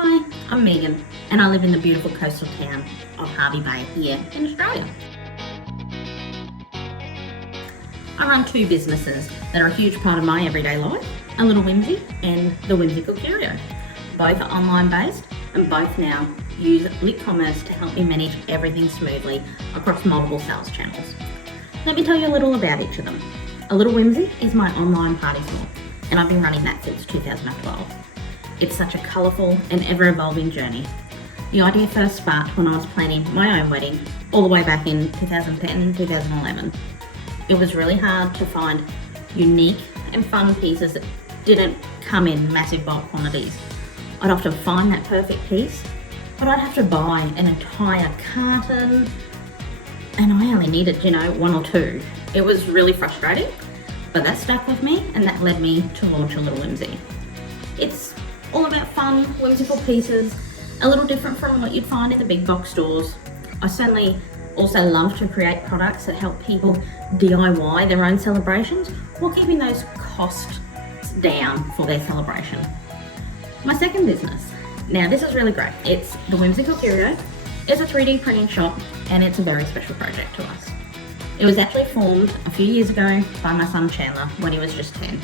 Hi, I'm Megan and I live in the beautiful coastal town of Hervey Bay here in Australia. I run two businesses that are a huge part of my everyday life, A Little Whimsy and the Whimsical Curio. Both are online based and both now use LitCommerce to help me manage everything smoothly across multiple sales channels. Let me tell you a little about each of them. A Little Whimsy is my online party store and I've been running that since 2012. It's such a colourful and ever-evolving journey. The idea first sparked when I was planning my own wedding all the way back in 2010 and 2011. It was really hard to find unique and fun pieces that didn't come in massive bulk quantities. I'd often find that perfect piece, but I'd have to buy an entire carton and I only needed, one or two. It was really frustrating, but that stuck with me and that led me to launch A Little Whimsy. It's all about fun, whimsical pieces, a little different from what you'd find in the big box stores. I certainly also love to create products that help people DIY their own celebrations while keeping those costs down for their celebration. My second business, now this is really great. It's the Whimsical Curio. It's a 3D printing shop and it's a very special project to us. It was actually formed a few years ago by my son Chandler when he was just 10.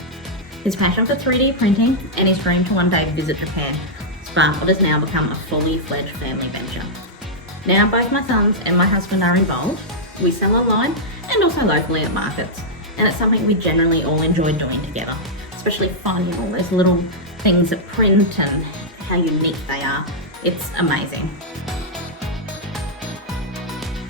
His passion for 3D printing and his dream to one day visit Japan sparked what has now become a fully fledged family venture. Now both my sons and my husband are involved. We sell online and also locally at markets, and it's something we generally all enjoy doing together, especially finding all those little things that print and how unique they are. It's amazing.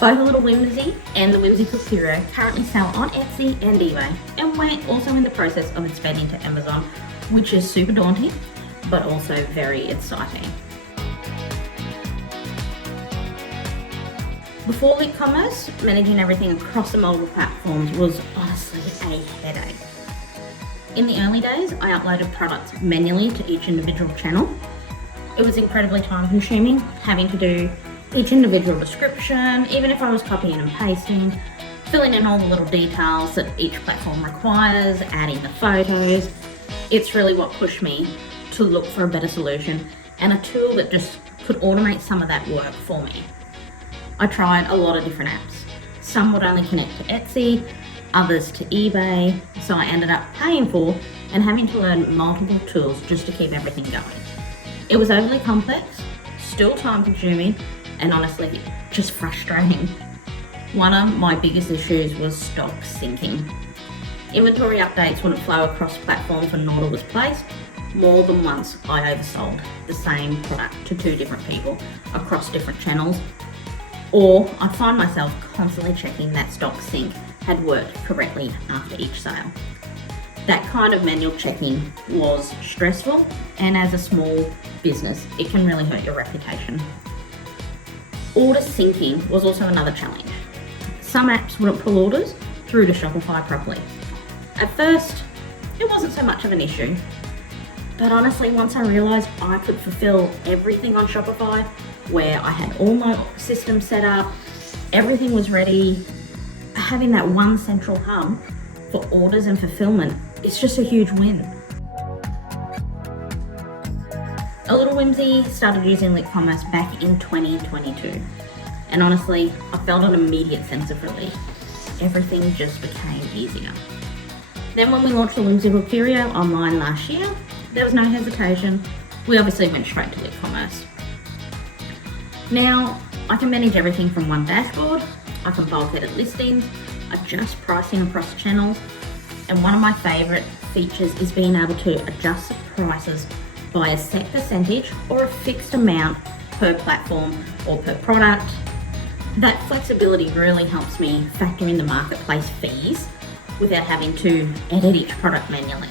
Both A Little Whimsy and the Whimsical Curio currently sell on Etsy and eBay, and we're also in the process of expanding to Amazon, which is super daunting, but also very exciting. Before LitCommerce, managing everything across the multiple platforms was honestly a headache. In the early days, I uploaded products manually to each individual channel. It was incredibly time consuming, having to do each individual description, even if I was copying and pasting, filling in all the little details that each platform requires, adding the photos. It's really what pushed me to look for a better solution and a tool that just could automate some of that work for me. I tried a lot of different apps. Some would only connect to Etsy, others to eBay, so I ended up paying for and having to learn multiple tools just to keep everything going. It was overly complex, still time consuming, and honestly, just frustrating. One of my biggest issues was stock syncing. Inventory updates wouldn't flow across platforms when an order was placed. More than once, I oversold the same product to two different people across different channels, or I'd find myself constantly checking that stock sync had worked correctly after each sale. That kind of manual checking was stressful, and as a small business, it can really hurt your reputation. Order syncing was also another challenge. Some apps wouldn't pull orders through to Shopify properly. At first, it wasn't so much of an issue, but honestly, once I realized I could fulfill everything on Shopify, where I had all my systems set up, everything was ready, having that one central hub for orders and fulfillment, it's just a huge win. A Little Whimsy started using LitCommerce back in 2022, and honestly, I felt an immediate sense of relief. Everything just became easier. Then when we launched the Whimsical Curio online last year, there was no hesitation. We obviously went straight to LitCommerce. Now, I can manage everything from one dashboard, I can bulk edit listings, adjust pricing across channels, and one of my favourite features is being able to adjust the prices by a set percentage or a fixed amount per platform or per product. That flexibility really helps me factor in the marketplace fees without having to edit each product manually.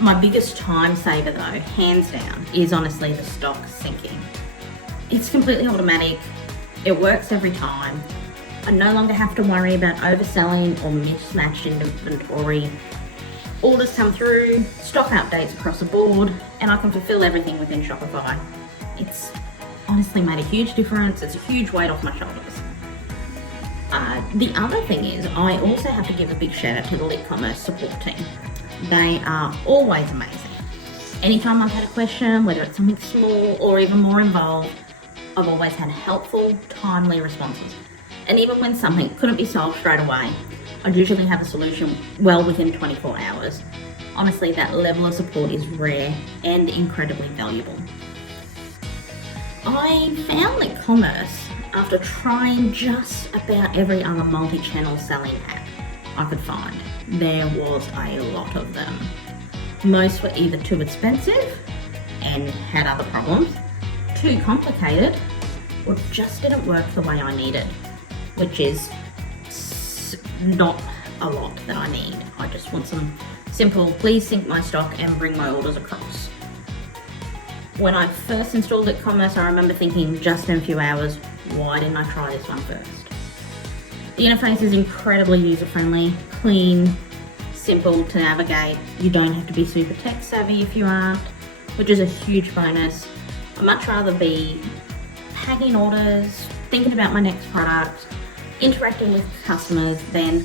My biggest time saver though, hands down, is honestly the stock syncing. It's completely automatic, it works every time. I no longer have to worry about overselling or mismatched inventory. Orders come through, stock updates across the board, and I can fulfill everything within Shopify. It's honestly made a huge difference. It's a huge weight off my shoulders. The other thing is, I also have to give a big shout out to the LitCommerce support team. They are always amazing. Anytime I've had a question, whether it's something small or even more involved, I've always had helpful, timely responses. And even when something couldn't be solved straight away, I'd usually have a solution well within 24 hours. Honestly, that level of support is rare and incredibly valuable. I found LitCommerce after trying just about every other multi-channel selling app I could find. There was a lot of them. Most were either too expensive and had other problems, too complicated, or just didn't work the way I needed, which is not a lot that I need. I just want some simple, please sync my stock and bring my orders across. When I first installed LitCommerce, I remember thinking just in a few hours, why didn't I try this one first? The interface is incredibly user-friendly, clean, simple to navigate. You don't have to be super tech savvy if you aren't, which is a huge bonus. I'd much rather be packing orders, thinking about my next product, interacting with customers than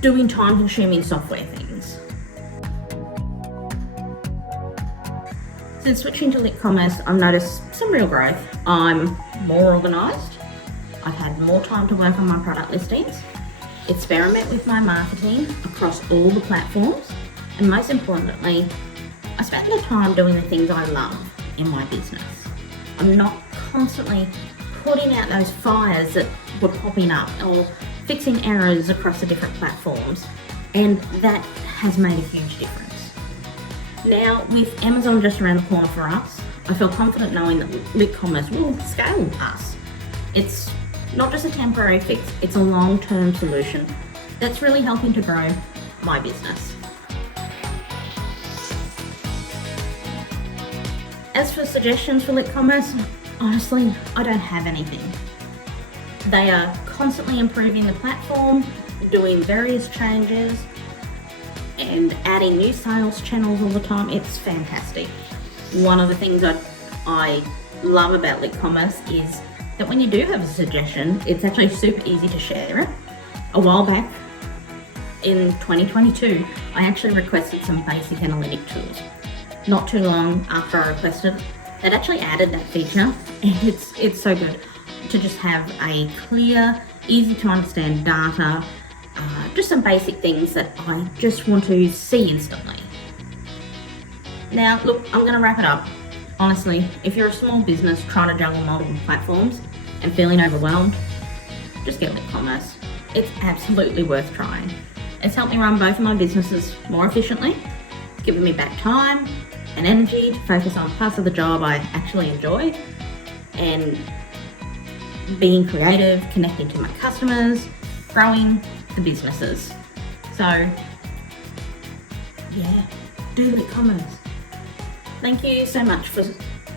doing time-consuming software things. Since switching to LitCommerce, I've noticed some real growth. I'm more organised. I've had more time to work on my product listings, experiment with my marketing across all the platforms, and most importantly, I spend the time doing the things I love in my business. I'm not constantly putting out those fires that were popping up or fixing errors across the different platforms, and that has made a huge difference. Now, with Amazon just around the corner for us, I feel confident knowing that LitCommerce will scale us. It's not just a temporary fix, it's a long-term solution that's really helping to grow my business. As for suggestions for LitCommerce, honestly, I don't have anything. They are constantly improving the platform, doing various changes, and adding new sales channels all the time. It's fantastic. One of the things I love about LitCommerce is that when you do have a suggestion, it's actually super easy to share it. A while back, in 2022, I actually requested some basic analytic tools. Not too long after I requested, it actually added that feature, and it's so good to just have a clear, easy to understand data, just some basic things that I just want to see instantly. Now, look, I'm going to wrap it up. Honestly, if you're a small business trying to juggle multiple platforms and feeling overwhelmed, just get LitCommerce. It's absolutely worth trying. It's helped me run both of my businesses more efficiently, giving me back time and energy to focus on parts of the job I actually enjoy, and being creative, connecting to my customers, growing the businesses. So, yeah, do LitCommerce. Thank you so much for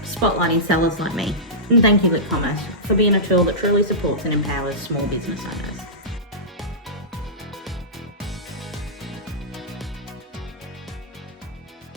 spotlighting sellers like me. And thank you, LitCommerce, for being a tool that truly supports and empowers small business owners.